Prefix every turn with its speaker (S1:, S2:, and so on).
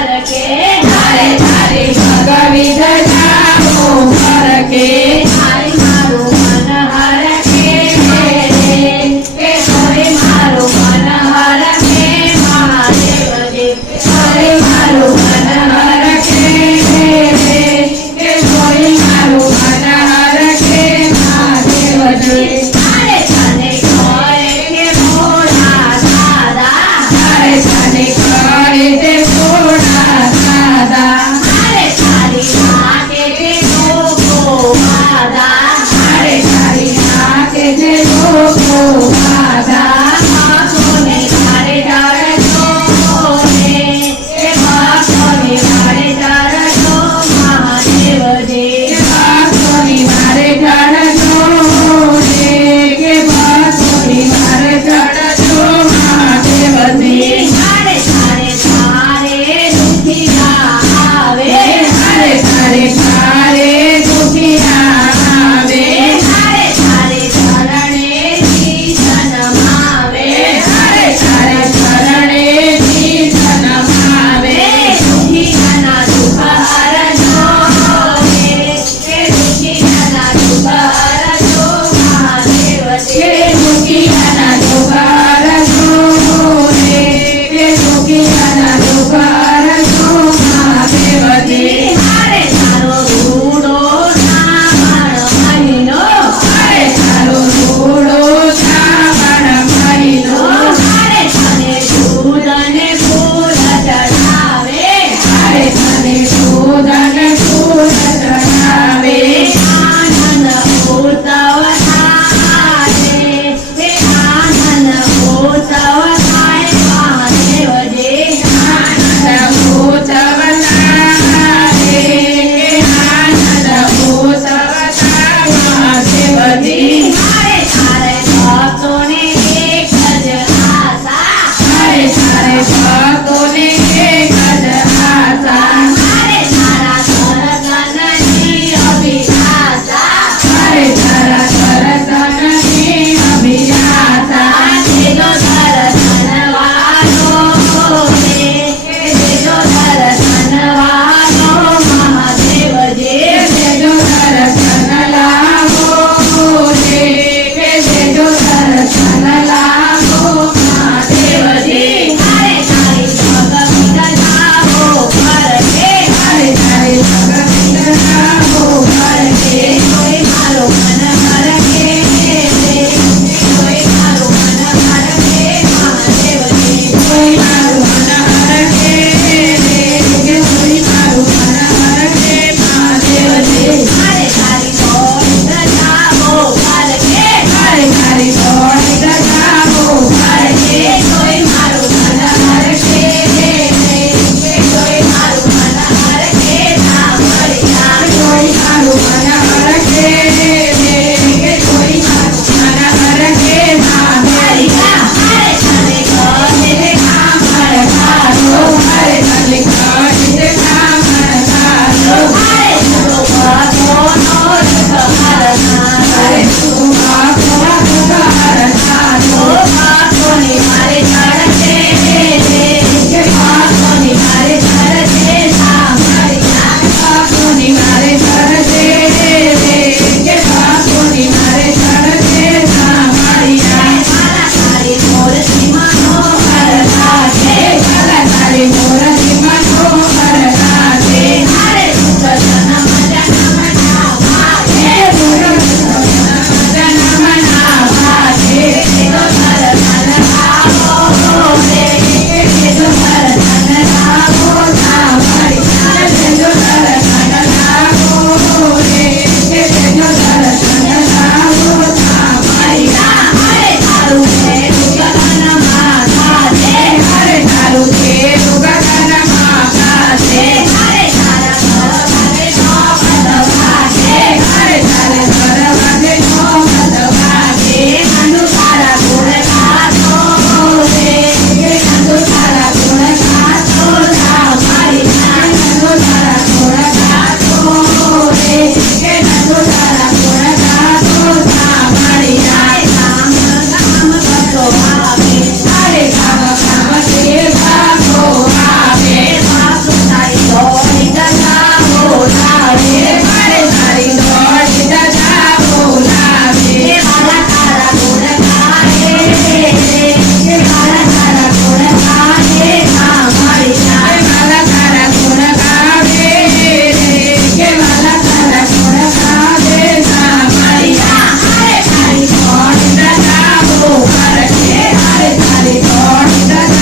S1: તારી ભગવી ફરકે મારી Lord, that